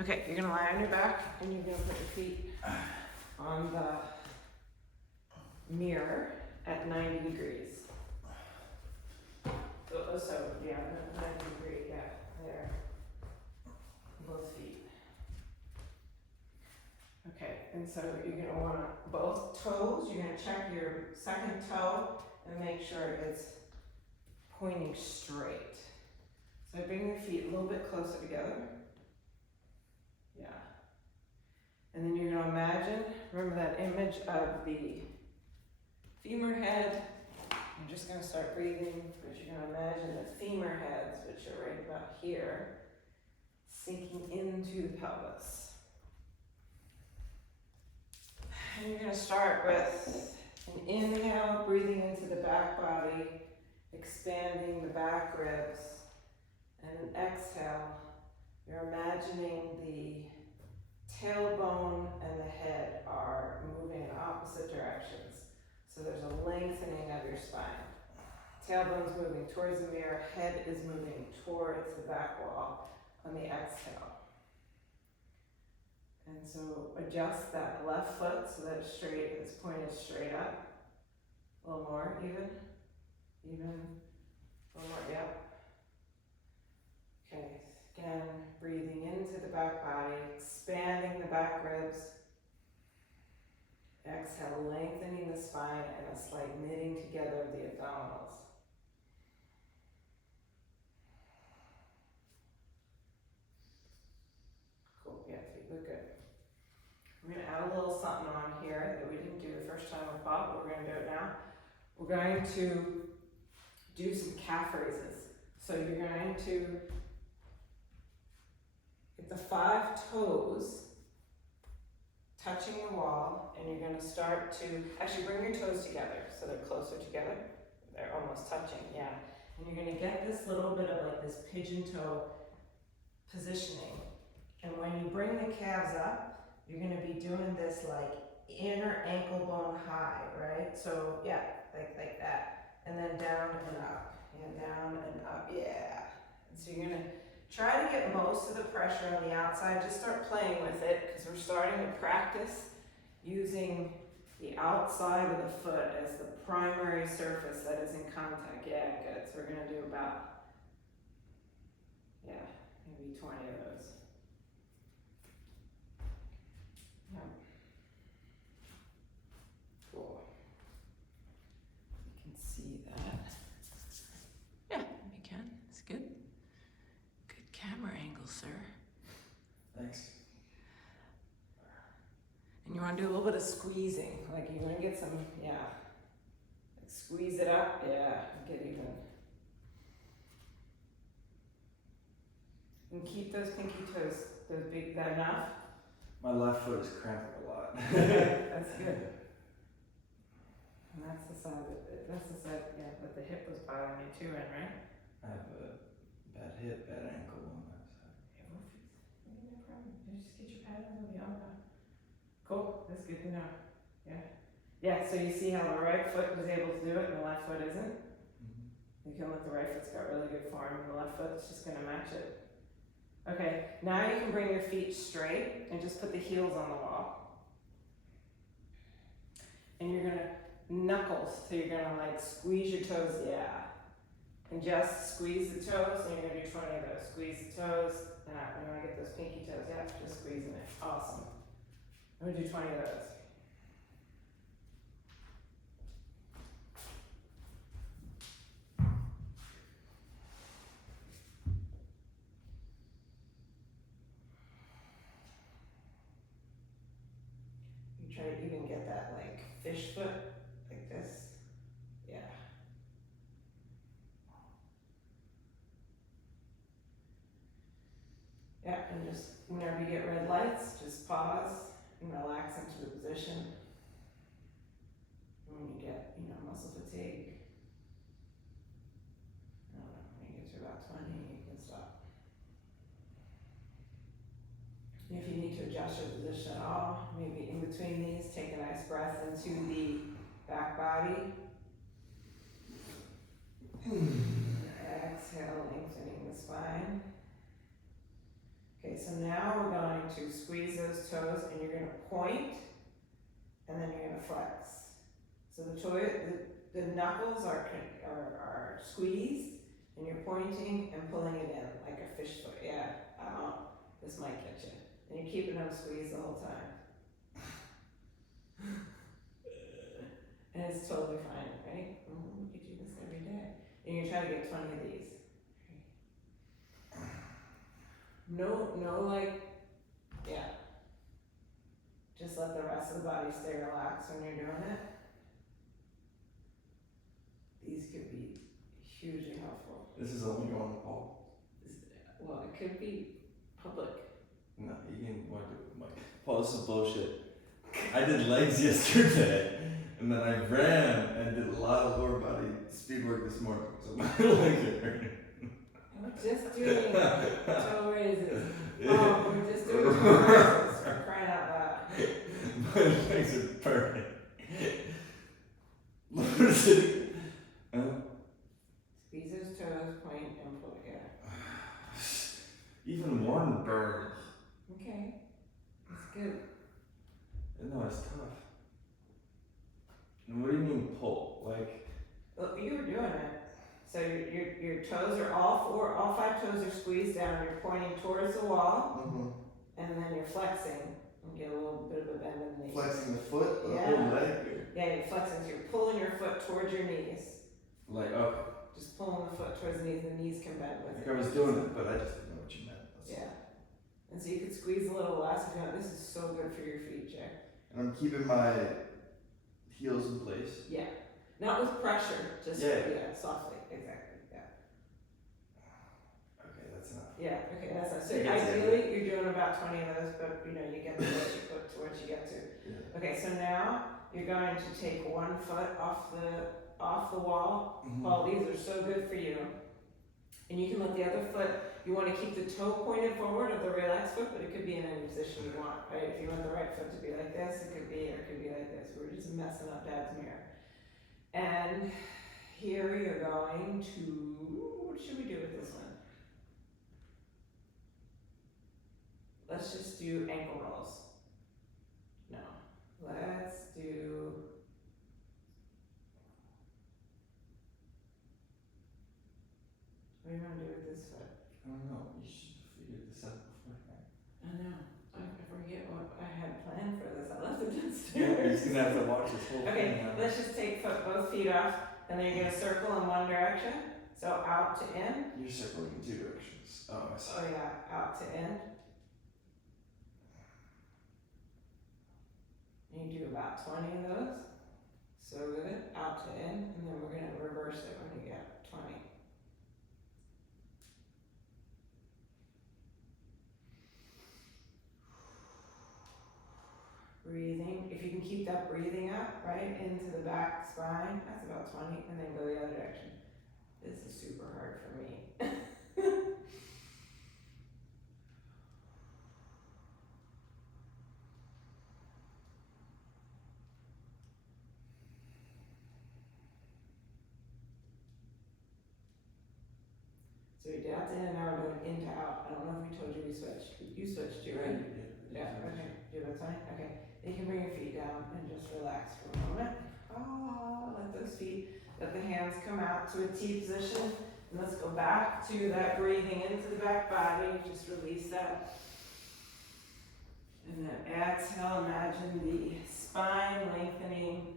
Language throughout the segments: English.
Okay, you're gonna lie on your back and you're gonna put your feet on the mirror at 90 degrees. So yeah, 90 degree, yeah, there. Both feet. Okay, and so you're gonna want both toes, you're gonna check your second toe and make sure it's pointing straight. So bring your feet a little bit closer together. Yeah. And then you're gonna imagine, remember that image of the femur head. You're just gonna start breathing, but you're gonna imagine the femur heads, which are right about here, sinking into the pelvis. And you're gonna start with an inhale, breathing into the back body, expanding the back ribs, and an exhale, you're imagining the tailbone and the head are moving in opposite directions. So there's a lengthening of your spine. Tailbone's moving towards the mirror, head is moving towards the back wall on the exhale. And so adjust that left foot so that it's straight, it's pointed straight up. A little more, even, a little more, yep. Okay, again, breathing into the back body, expanding the back ribs. Exhale, lengthening the spine and a slight knitting together of the abdominals. Cool, yeah, feet look good. We're gonna add a little something on here that we didn't do the first time with Bob, but we're gonna do it now. We're going to do some calf raises. So you're going to get the 5 toes touching the wall, and you're gonna start to, actually bring your toes together so they're closer together. They're almost touching, yeah. And you're gonna get this little bit of like this pigeon toe positioning. And when you bring the calves up, you're gonna be doing this like inner ankle bone high, right? So yeah, like that. And then down and up, and down and up, yeah. And so you're gonna try to get most of the pressure on the outside. Just start playing with it, because we're starting to practice using the outside of the foot as the primary surface that is in contact. Yeah, good. So we're gonna do about, yeah, maybe 20 of those. Yeah. Cool. You can see that. Yeah, you can. It's good. Good camera angle, sir. Thanks. And you want to do a little bit of squeezing. Like you're going to get some, yeah. Like squeeze it up, yeah. Get even. And keep those pinky toes, those big, that enough? My left foot is cramping a lot. That's good. And that's the side, yeah, but the hip was bothering you too, right? I have a bad hip, bad ankle on that side. Yeah, we'll fix it. No problem. Just get your patterns with you. Cool, that's good to know. Yeah. Yeah, so you see how the right foot was able to do it and the left foot isn't? Mm-hmm. You can let the right foot's got really good form and the left foot's just gonna match it. Okay, now you can bring your feet straight and just put the heels on the wall. And you're gonna knuckles, so you're gonna like squeeze your toes, yeah. And just squeeze the toes, and you're gonna do 20 of those. Squeeze the toes, and you wanna get those pinky toes, yeah, just squeezing it, awesome. I'm gonna do 20 of those. You try to even get that like fish foot, like this, yeah. Yeah, and just whenever you get red lights, just pause and relax into the position. And when you get, muscle fatigue, I don't know, when you get to about 20, you can stop. And if you need to adjust your position at all, maybe in between these, take a nice breath into the back body. Exhale, lengthening the spine. Okay, so so now we're going to squeeze those toes and you're gonna point and then you're gonna flex. So the knuckles are squeezed and you're pointing and pulling it in like a fish foot. Yeah, this might get you. And you're keeping them squeezed the whole time. And it's totally fine, right? We could do this every day. And you're trying to get 20 of these. No, like, yeah. Just let the rest of the body stay relaxed when you're doing it. These could be hugely helpful. This is only on the ball. Well, it could be public. No, you can what do like Paul, this is bullshit. I did legs yesterday and then I ran and did a lot of lower body speed work this morning. So my legs are hurting. We're just doing toe raises. Oh, we're just doing toe raises. We're crying out loud. My legs are burning. Lower sitting. Squeeze those toes, point and pull. Yeah. Even one burns. Okay. That's good. No, it's tough. And what do you mean pull? Like, Well, you were doing it. So your toes are all 5 toes are squeezed down. You're pointing towards the wall, and then you're flexing and get a little bit of a bend in the knees. flexing the foot, the Yeah. whole leg. Yeah, you're flexing. So you're pulling your foot towards your knees. Like, okay. Just pulling the foot towards the knees. The knees can bend with Like it. I was doing it, but I just didn't know what you meant. Yeah. And so you could squeeze a little less if you want. This is so good for your feet, Jay. And I'm keeping my heels in place. Yeah. Not with pressure. Just Yeah. softly. Exactly. Yeah. Okay, that's enough. Yeah. Okay. That's not. So I guess ideally, you're doing about 20 of those, but you get to what you get to. Yeah. Okay. So now you're going to take one foot off the wall. Mm-hmm. Paul, these are so good for you. And you can let the other foot. You want to keep the toe pointed forward of the relaxed foot, but it could be in any position you want, right? If you want the right foot to be like this, it could be like this. We're just messing up Dad's mirror. And here you're going to, what should we do with this one? Let's just do ankle rolls. No, let's do, what do you want to do with this foot? I don't know. You should have figured this out beforehand. I know. I forget what I had planned for this. I left it You're downstairs. just gonna have to watch this whole Okay, thing. let's just take both feet off, and then you're gonna circle in one direction. So out to in. You're circling in 2 directions. Oh, I see. Oh yeah, out to in. And you do about 20 of those. So good. Out to in, and then we're gonna reverse it when you get 20. Breathing. If you can keep that breathing up, right, into the back spine, that's about 20, and then go the other direction. This is super hard for me. So we did out to in, and now we're doing in to out. I don't know if we told you we switched. You switched too, right? Yeah, okay. Do that fine? Okay. You can bring your feet down and just relax for a moment. Let those feet, let the hands come out to a T position. And let's go back to that breathing into the back body. Just release that. And then exhale, imagine the spine lengthening,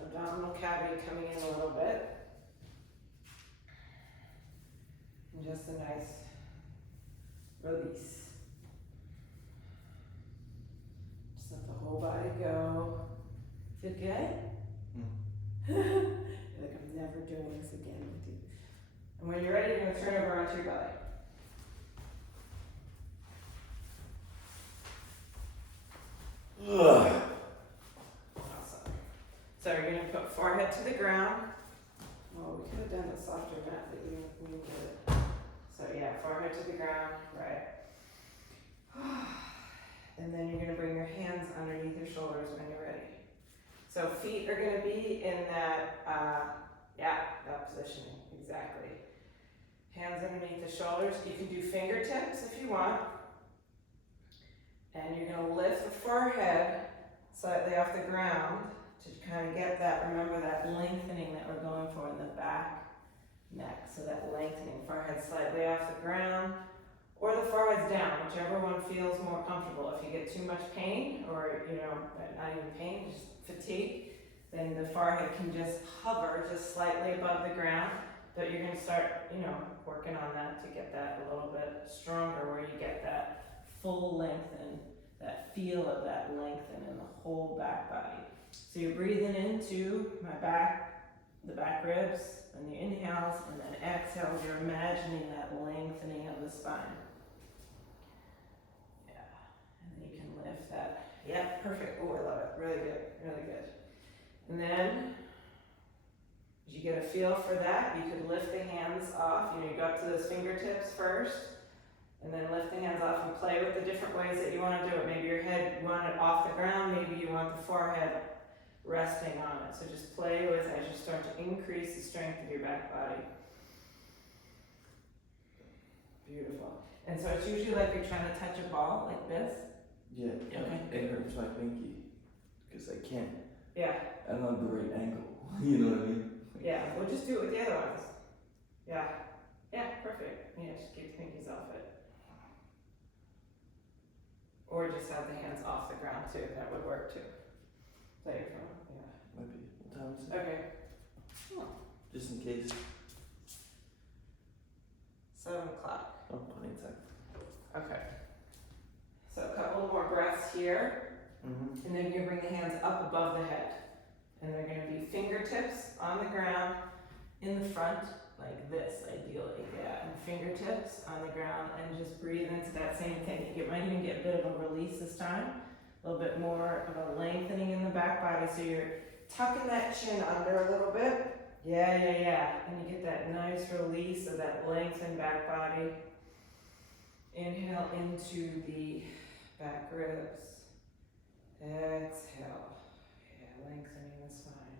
abdominal cavity coming in a little bit. And just a nice release. Just let the whole body go. Feel good? You're like, I'm never doing this again with you. And when you're ready, you're going to turn over onto your belly. Ugh. Awesome. So you're going to put forehead to the ground. Well, we could have done the softer mat, but we did it. So yeah, forehead to the ground, right. And then you're going to bring your hands underneath your shoulders when you're ready. So feet are going to be in that, that positioning, exactly. Hands underneath the shoulders. You can do fingertips if you want, And you're gonna lift the forehead slightly off the ground to kind of get that, remember that lengthening that we're going for in the back neck. So that lengthening, forehead slightly off the ground, or the forehead's down, whichever one feels more comfortable. If you get too much pain, or not even pain, just fatigue, then the forehead can just hover just slightly above the ground. But you're gonna start, working on that to get that a little bit stronger, where you get that full lengthen, that feel of that lengthen in the whole back body. So you're breathing into the back ribs, and the inhales, and then exhales, you're imagining that lengthening of the spine. Yeah, and then you can lift that. Yep, perfect. Oh, I love it. Really good, really good. And then, as you get a feel for that, you could lift the hands off. You go up to those fingertips first, and then lift the hands off and play with the different ways that you want to do it. Maybe your head, you want it off the ground, maybe you want the forehead resting on it. So just play with as you start to increase the strength of your back body. Beautiful. And so it's usually like you're trying to touch a ball like this. Yeah. Okay. It hurts my pinky because I can't. Yeah. I don't have the right angle. You know what I mean? Yeah. We'll just do it with the other ones. Yeah. Yeah. Perfect. Yeah. Just keep the pinkies off it. Or just have the hands off the ground too. That would work too. Is that your phone? Yeah. Might be. What time is it? Okay. Oh. Just in case. 7 o'clock. Oh, plenty of time. Okay. So a couple more breaths here. Mm-hmm. And then you're gonna bring the hands up above the head. And they're gonna be fingertips on the ground in the front, like this, ideally. Yeah, and fingertips on the ground, and just breathe into that same thing. You might even get a bit of a release this time. A little bit more of a lengthening in the back body. So you're tucking that chin under a little bit. Yeah. And you get that nice release of that lengthened back body. Inhale into the back ribs. Exhale. Yeah, lengthening the spine.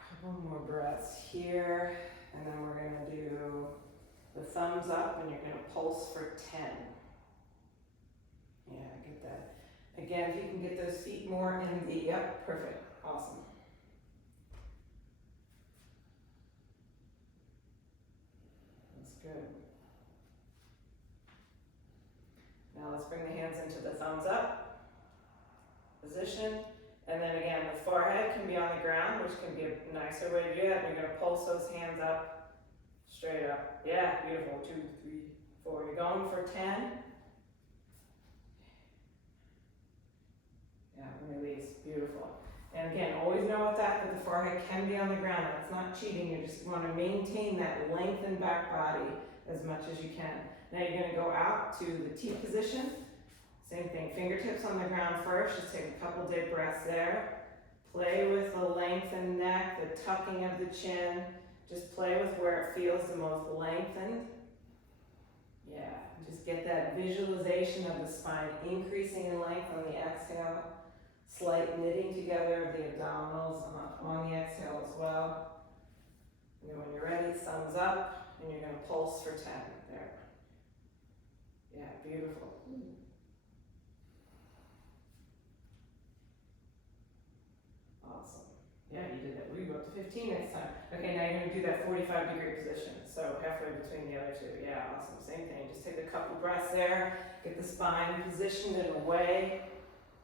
Couple more breaths here, and then we're gonna do the thumbs up, and you're gonna pulse for 10. Yeah, get that. Again, if you can get those feet more in the, yep, perfect, awesome. That's good. Now let's bring the hands into the thumbs up position. And then again, the forehead can be on the ground, which can be a nicer way to do that. And you're gonna pulse those hands up, straight up. Yeah, beautiful. 2, 3, 4. You're going for 10. Yeah, release. Beautiful. And again, always know with that the forehead can be on the ground. That's not cheating. You just want to maintain that lengthened back body as much as you can. Now you're gonna go out to the T position. Same thing, fingertips on the ground first, just take a couple deep breaths there. Play with the lengthened neck, the tucking of the chin. Just play with where it feels the most lengthened. Yeah, just get that visualization of the spine increasing in length on the exhale. Slight knitting together of the abdominals on the exhale as well. And then when you're ready, thumbs up, and you're gonna pulse for 10, there. Yeah, beautiful. Awesome. Yeah, you did that. We go up to 15 next time. Okay, now you're gonna do that 45-degree position. So halfway between the other two. Yeah, awesome. Same thing. Just take a couple breaths there. Get the spine positioned in a way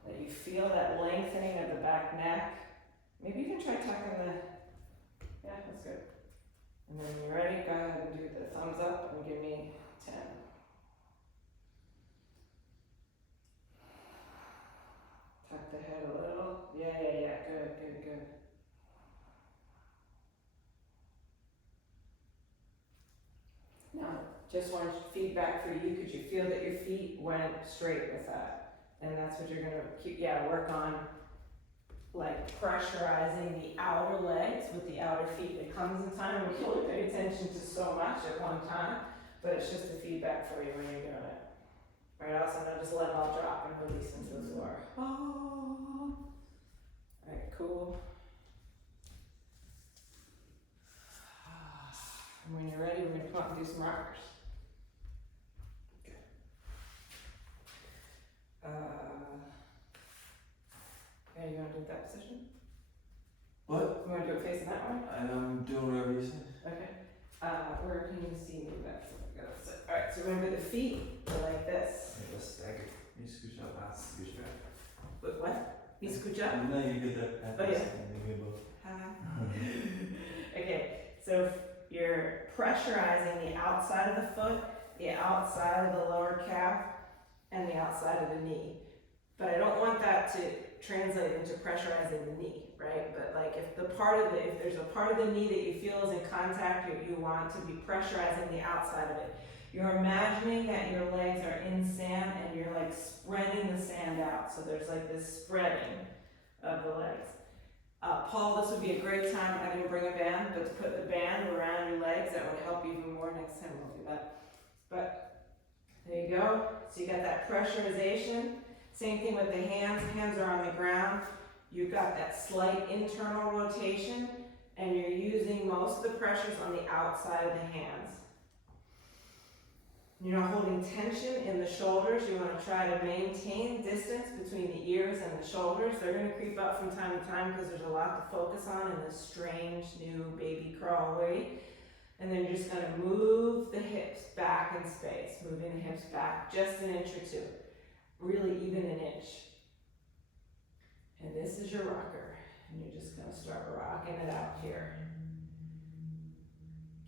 that you feel that lengthening of the back neck. Maybe you can try tucking the, yeah, that's good. And then when you're ready, go ahead and do the thumbs up and give me 10. Tuck the head a little. Yeah. Good. Now, just want feedback for you. Could you feel that your feet went straight with that? And that's what you're gonna keep, work on, like pressurizing the outer legs with the outer feet. It comes in time, we can only pay attention to so much at one time, but it's just the feedback for you when you're doing it. Right, awesome, now just let it all drop and release into the floor. Oh. Alright, cool. And when you're ready, we're gonna come up and do some rockers. Okay. position? What? You wanna do it facing that way? I'm doing whatever you say. Okay. Where can you see me back? Alright, so remember the feet are like this. Let's stagger. You scooch up, I'll scooch back. What? You scooch up? No, you get that. Oh, yeah. You get both. Okay, so you're pressurizing the outside of the foot, the outside of the lower calf, and the outside of the knee. But I don't want that to translate into pressurizing the knee, right? But like if there's a part of the knee that you feel is in contact, you want to be pressurizing the outside of it. You're imagining that your legs are in sand and you're like spreading the sand out. So there's like this spreading of the legs. Paul, this would be a great time, I didn't bring a band, but to put the band around your legs, that would help even more. Next time we'll do that. But there you go. So you got that pressurization. Same thing with the hands. Hands are on the ground. You've got that slight internal rotation, and you're using most of the pressures on the outside of the hands. You're not holding tension in the shoulders. You want to try to maintain distance between the ears and the shoulders. They're going to creep up from time to time because there's a lot to focus on in this strange new baby crawl weight. And then you're just going to move the hips back in space, moving the hips back just an inch or two, really even an inch. And this is your rocker. And you're just going to start rocking it out here.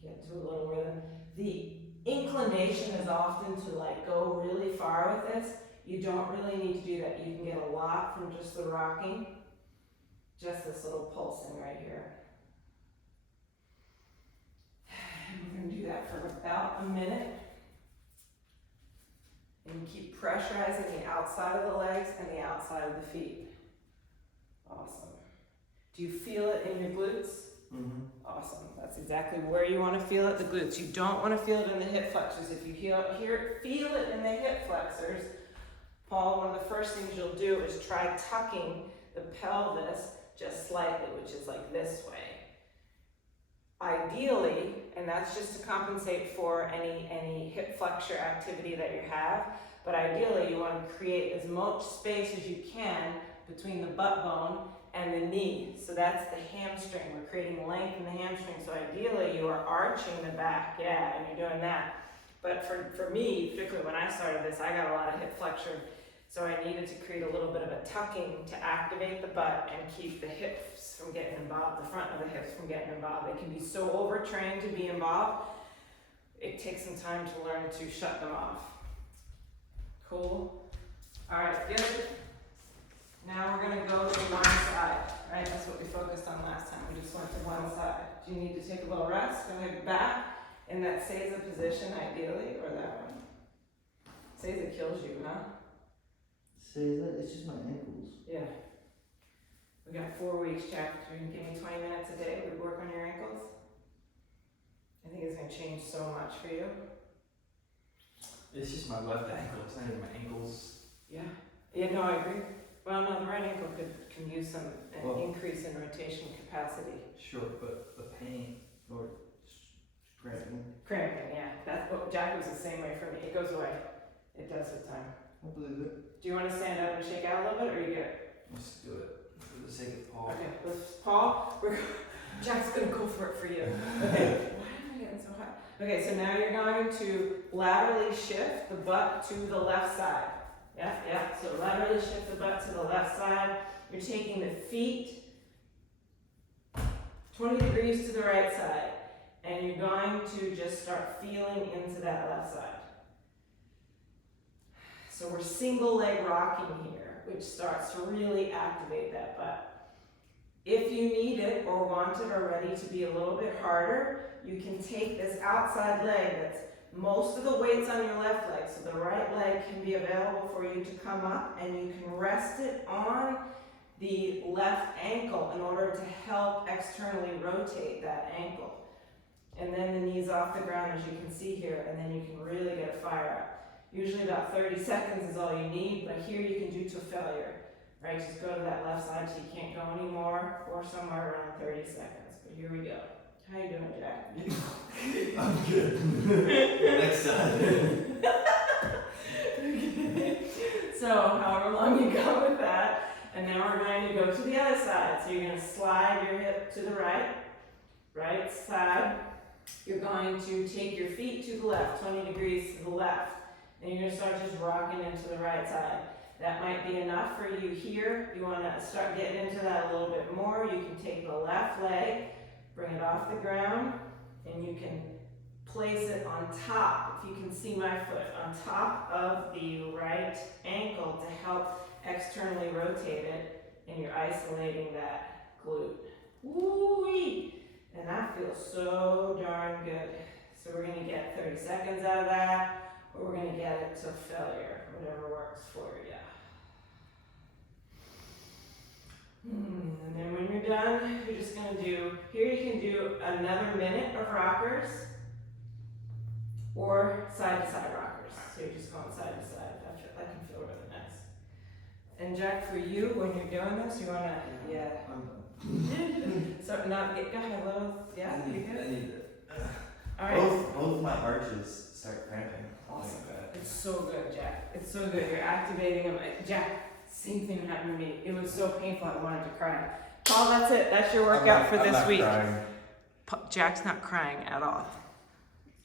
Get to a little rhythm. The inclination is often to like go really far with this. You don't really need to do that. You can get a lot from just the rocking. Just this little pulsing right here. And we're going to do that for about a minute. And keep pressurizing the outside of the legs and the outside of the feet. Awesome. Do you feel it in your glutes? Mm-hmm. Awesome. That's exactly where you want to feel it, the glutes. You don't want to feel it in the hip flexors. If you feel it in the hip flexors, Paul, one of the first things you'll do is try tucking the pelvis just slightly, which is like this way. Ideally, and that's just to compensate for any hip flexor activity that you have, but ideally you want to create as much space as you can between the butt bone and the knee. So that's the hamstring. We're creating length in the hamstring. So ideally you are arching the back, yeah, and you're doing that. But for me, particularly when I started this, I got a lot of hip flexor. So I needed to create a little bit of a tucking to activate the butt and keep the hips from getting involved, the front of the hips from getting involved. They can be so overtrained to be involved, it takes some time to learn to shut them off. Cool? All right, good. Now we're gonna go to one side, right? That's what we focused on last time. We just went to one side. Do you need to take a little rest? Go ahead back in that Seiza position ideally, or that one? Seiza kills you, huh? Seiza? It's just my ankles. Yeah. We got 4 weeks, Jack. You can give me 20 minutes a day to work on your ankles? I think it's gonna change so much for you. It's just my left ankle. It's not even my ankles. Yeah. Yeah, no, I agree. Well, no, the right ankle can use some increase in rotation capacity. Sure, but the pain or cramping. Cramping, yeah. That's what Jack was the same way for me. It goes away. It does with time. I believe it. Do you want to stand up and shake out a little bit, or are you good? Let's do it for the sake of Paul. Okay, let's Paul. Jack's gonna go for it for you. Okay. Why am I getting so hot? Okay, so now you're going to laterally shift the butt to the left side. Yeah. So laterally shift the butt to the left side. You're taking the feet 20 degrees to the right side, and you're going to just start feeling into that left side. So we're single leg rocking here, which starts to really activate that butt. If you need it or want it already to be a little bit harder, you can take this outside leg that's most of the weight's on your left leg, so the right leg can be available for you to come up, and you can rest it on the left ankle in order to help externally rotate that ankle. And then the knee's off the ground, as you can see here, and then you can really get a fire up. Usually about 30 seconds is all you need, but here you can do to failure, right? Just go to that left side till you can't go anymore, or somewhere around 30 seconds. But here we go. How you doing, Jack? I'm good. Next time. So however long you go with that, And now we're going to go to the other side. So you're going to slide your hip to the right, right side. You're going to take your feet to the left, 20 degrees to the left. And you're going to start just rocking into the right side. That might be enough for you here. You want to start getting into that a little bit more. You can take the left leg, bring it off the ground, and you can place it on top, if you can see my foot, on top of the right ankle to help externally rotate it, and you're isolating that glute. Woo-wee! And that feels so darn good. So we're gonna get 30 seconds out of that, or we're gonna get it to failure, whatever works for you. And then when you're done, you're just gonna do, here you can do another minute of rockers, or side to side rockers. So you're just going side to side. That can feel really nice. And Jack, for you, when you're doing this, you wanna, so not get, go ahead, little, yeah, you I good? need it. All right. Both my arches start cramping. Awesome. Like that. It's so good, Jack. It's so good. You're activating them. Jack, same thing happened to me. It was so painful. I wanted to cry. Paul, that's it. That's your workout for this week. Crying. Jack's not crying at all.